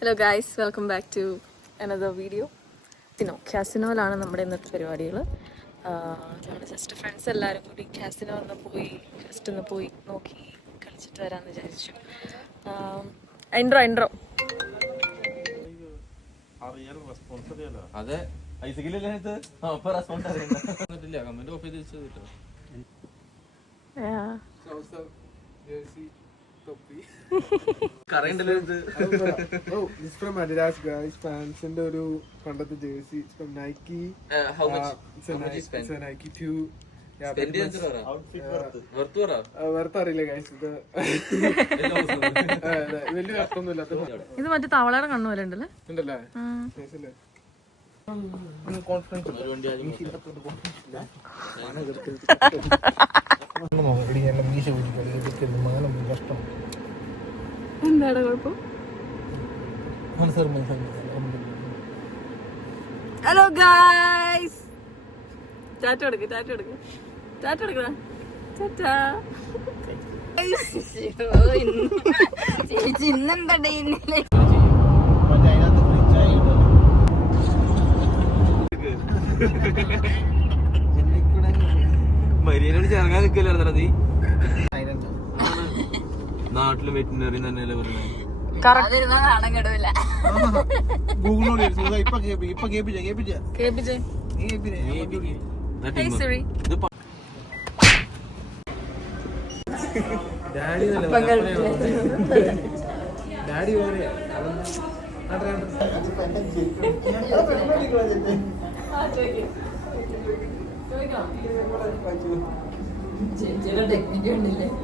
Hello guys, welcome back to another video. കാസിനോയിലാണ് നമ്മുടെ ഇന്നത്തെ പരിപാടികൾ. നമ്മൾ ജസ്റ്റ് ഫ്രണ്ട്സ് എല്ലാവരും കൂടി കാസിനോ ഒന്ന് പോയി നോക്കി കളിച്ചിട്ട് വരാമെന്ന് വിചാരിച്ചു. എൻട്രോ അതെ കമന്റ് ഓഫ് ചെയ്ത് ഫാൻസിന്റെ ഒരു പണ്ടത്തെ ജേഴ്സി നൈക്കി നൈക്കി 2 വെറുത്തറിയില്ല ഗൈസ്. ഇത് വലിയ അർത്ഥമൊന്നുമില്ല. ഇത് മറ്റേ തവളയുടെ കണ്ണു പോലെ ഉണ്ടല്ലേ? ഉണ്ടല്ലേ? എന്താണ് കുഴപ്പം? ഹലോ ഗൈസ്, ടാറ്റ കൊടുക്ക് ചേച്ചി ഇന്നെന്താ ഡെയിലി മരിയനോട് ചേർക്കാൻ നിൽക്കല്ലോ നീ. നാട്ടില് വെറ്റിനറി തന്നെയല്ലേ പറയുന്നത്.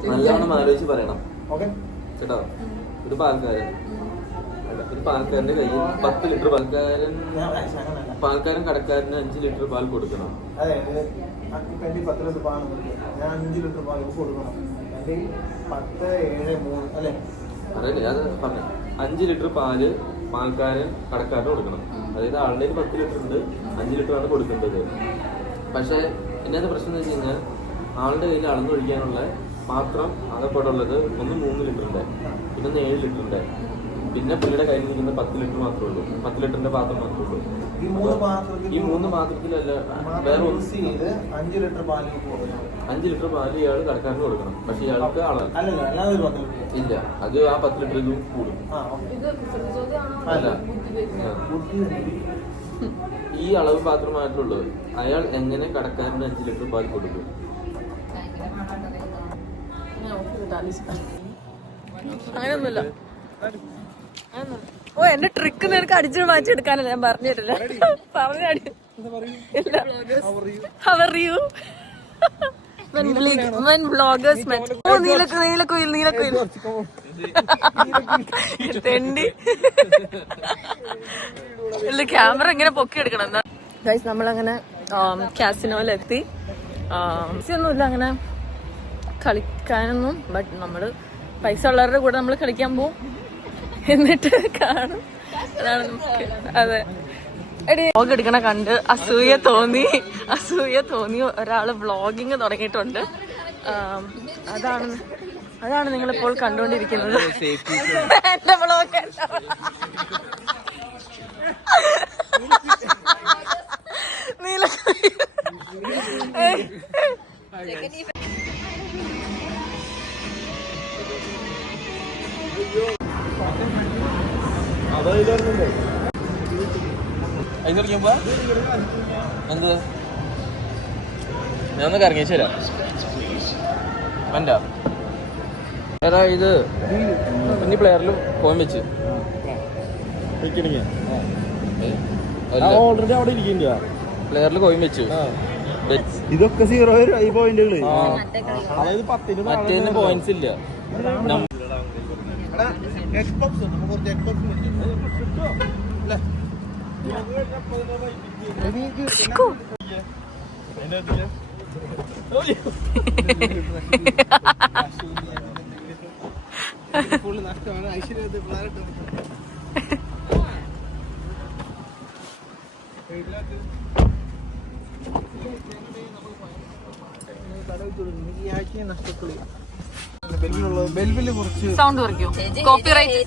നല്ലോണം ആലോചിച്ച് പറയണം ചേട്ടാ. ഒരു പാൽക്കാരന്റെ കയ്യിൽ 10 ലിറ്റർ പാൽക്കാരൻ കടക്കാരന് 5 ലിറ്റർ പാൽ കൊടുക്കണം. അതായത് 10 ലിറ്റർ പാൽ ഞാൻ 5 ലിറ്റർ പാൽ കൊടുക്കണം. 10, 7, 3 അല്ലേ? അറിയില്ലേ, അത് പറഞ്ഞു. 5 ലിറ്റർ പാല് പാൽക്കാരൻ കടക്കാരന് കൊടുക്കണം. അതായത് ആളുടെ 10 ലിറ്റർ ഉണ്ട്, 5 ലിറ്റർ ആണ് കൊടുക്കേണ്ടത്. പക്ഷെ എന്നാ പ്രശ്നം എന്ന് വെച്ച് കഴിഞ്ഞാൽ ആളുടെ കയ്യിൽ അളന്നൊഴിക്കാനുള്ള പാത്രം ആകെപ്പാടുള്ളത് ഒന്ന് 3 ലിറ്ററിന്റെ, പിന്നെ 7 ലിറ്ററിന്റെ, പിന്നെ പുള്ളിയുടെ കയ്യിൽ നിൽക്കുന്ന 10 ലിറ്റർ മാത്രമേ ഉള്ളൂ. 10 ലിറ്ററിന്റെ പാത്രം മാത്രമേ ഉള്ളൂ. ഈ 3 പാത്രത്തിലല്ല വേറെ 5 ലിറ്റർ പാല് 5 ലിറ്റർ പാല് ഇയാൾ കടക്കാരന് കൊടുക്കണം. പക്ഷെ ഇയാൾക്ക് ഇല്ല, അത് ആ 10 ലിറ്ററിലും കൂടും. അല്ല, ഈ അളവ് പാത്രം മാത്രമേ ഉള്ളൂ. അയാൾ എങ്ങനെ കടക്കാരന് 5 ലിറ്റർ പാൽ കൊടുക്കും? അങ്ങനെയൊന്നുമില്ല. ഓ, എന്റെ ട്രിക്ക് നിനക്ക് അടിച്ചു മാറ്റിയെടുക്കാനല്ല ഞാൻ പറഞ്ഞിട്ടില്ല. തെണ്ടി ക്യാമറ എങ്ങനെ പൊക്കി എടുക്കണം എന്നാ. ഗൈസ്, നമ്മളങ്ങനെ കാസിനോയിലെത്തി. ഒന്നുമില്ല അങ്ങനെ കളിക്കാനൊന്നും. ബട്ട് നമ്മള് പൈസ ഉള്ളവരുടെ കൂടെ നമ്മൾ കളിക്കാൻ പോവും, എന്നിട്ട് കാണും. അതാണ് നമുക്ക്. അതെ, വ്ലോഗ് എടുക്കണ കണ്ട് അസൂയ തോന്നി ഒരാള് വ്ലോഗിങ് തുടങ്ങിയിട്ടുണ്ട്. അതാണ് നിങ്ങളിപ്പോൾ കണ്ടുകൊണ്ടിരിക്കുന്നത്. എന്റെ വ്ലോഗ് എന്ത് ഞാൻ കറങ്ങി തരാം. വേണ്ട, ഏതാ ഇത്? ഇനി പ്ലെയറിലും കോയിൻ വെച്ച് ഓൾറെഡി അവിടെ ഇരിക്കില്ല. പ്ലെയറിൽ കോയിൻ വെച്ചു. ഇതൊക്കെ 0 പോയിന്റുകള്. അതായത് 10 മറ്റേതിന് പോയിന്റ്സ് ഇല്ല. നഷ്ടമാണ്. ഐശ്വര്യ നഷ്ടപ്പെടി ബെൽവിലുള്ളത് ബെൽവില് കുറച്ച് സൗണ്ട് കുറയ്ക്കോ? കോപ്പിറൈറ്റ്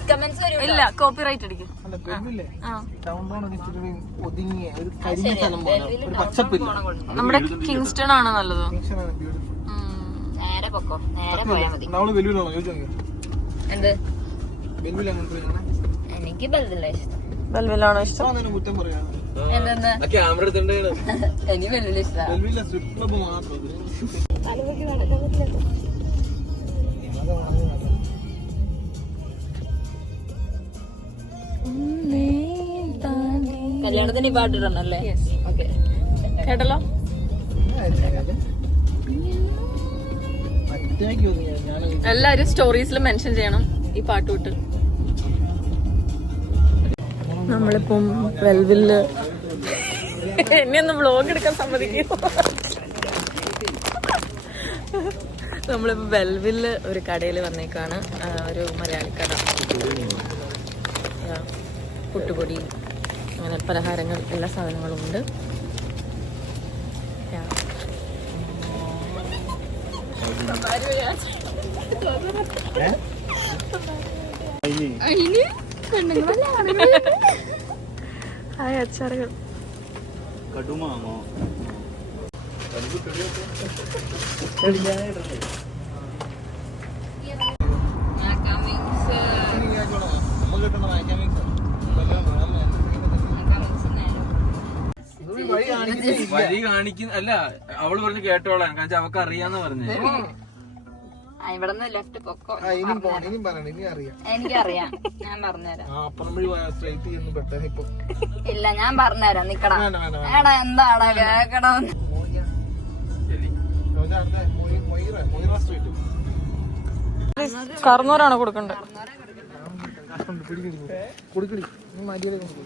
ഇല്ല, കോപ്പിറൈറ്റ് അടിക്കും. അല്ല ബെൽവില്ലേ ആ, ഡൗൺ ടൗൺ ഒക്കെ ഇച്ചിരി ഒതുങ്ങിയ ഒരു കരിഞ്ഞ സ്ഥലം പോലെ ഒരു പച്ചപ്പില്ല. നമ്മുടെ കിങ്സ്റ്റൺ ആണ് നല്ലത്. ജംഗ്ഷനാണ് ബ്യൂട്ടിഫുൾ. നേരെ പൊക്കോ, നേരെ പോയാ മതി. നമ്മള് ബെൽവിലാണോ ചോദിച്ചു എന്ത് ബെൽവിൽ അങ്ങോട്ട് വരുന്നത് എനിക്ക് ബെല്ലില്ല ഇഷ്ടം. ബെൽവിലാണോ ഇഷ്ടം? നേരം കുറ്റം പറയാം. എന്തെന്ന് ക്യാമറ എടുത്തിട്ടുണ്ടെങ്കിൽ എനിക്ക് ബെല്ലില്ല ഇഷ്ടം. ബെൽവിലെ സ്ട്രിപ്പ് ക്ലബ് മാത്രം കല്യാണത്തിന് ഈ പാട്ടിടണല്ലേ? ഓക്കെ. കേട്ടല്ലോ. എല്ലാരും സ്റ്റോറീസിൽ മെൻഷൻ ചെയ്യണം ഈ പാട്ടുവിട്ട്. നമ്മളിപ്പം വെൽവില് എന്നെ ഒന്ന് വ്ലോഗ് എടുക്കാൻ സമ്മതിക്കോ? നമ്മളിപ്പോ വെൽവില് ഒരു കടയിൽ വന്നേക്കാണ്. ഒരു മലയാളി കട. പുട്ടുപൊടി അങ്ങനെ പലഹാരങ്ങൾ എല്ലാ സാധനങ്ങളും ഉണ്ട്. ഹായ് അച്ചാറുകൾ. കടുമാങ്ങോ വഴി കാണിക്കുന്ന അല്ല, അവള് പറഞ്ഞ് കേട്ടോളാൻ, കാരണം അവക്ക് അറിയാന്ന് പറഞ്ഞു. ഇവിടെ നിന്ന് ലെഫ്റ്റ് പൊക്കോ. ഇനിയും പറയണം, ഇനി അറിയാം. എനിക്കറിയാം, ഞാൻ പറഞ്ഞുതരാം. അപ്പുറം വഴി സ്ട്രൈറ്റ് ചെയ്യുന്നു പെട്ടെന്ന് ഇപ്പൊ. ഇല്ല, ഞാൻ പറഞ്ഞുതരാം. നിക്കടാ. വേണ്ട, വേണ്ട, വേണ്ട. എടാ എന്താടാ കേക്കണം. മൊയ്റ സ്ട്രീറ്റ് കർന്നൂരാണോ കൊടുക്കണ്ടത്? കൊടുക്കടി നീ മാറ്റിയാലേ കൊടുക്കും.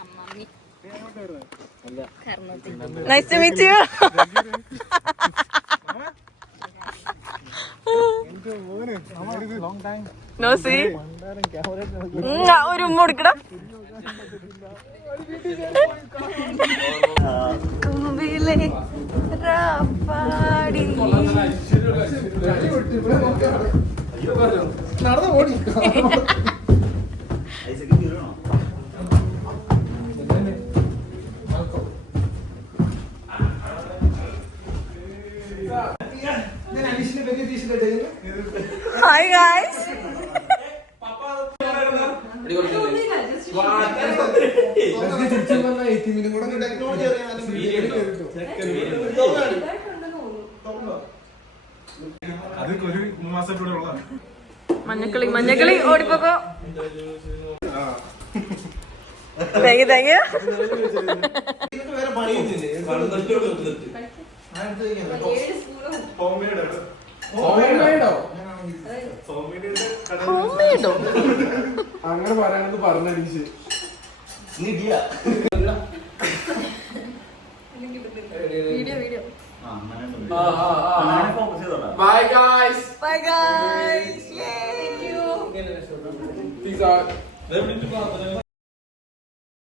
അമ്മമ്മി nice to meet you. No see ഒരു ഉമ്മ കൊടുക്കടാ. കുമ്പിലെ റാപ്പാടി നടന്നു ഓടി. Hi guys. മഞ്ഞക്കളി മഞ്ഞക്കളി ഓടിപ്പോക്കോ. Thank you thank you. അങ്ങനെ പറയണത് പറഞ്ഞടിച്ച് Bye guys. Bye guys. Yay. Thank you. Peace out.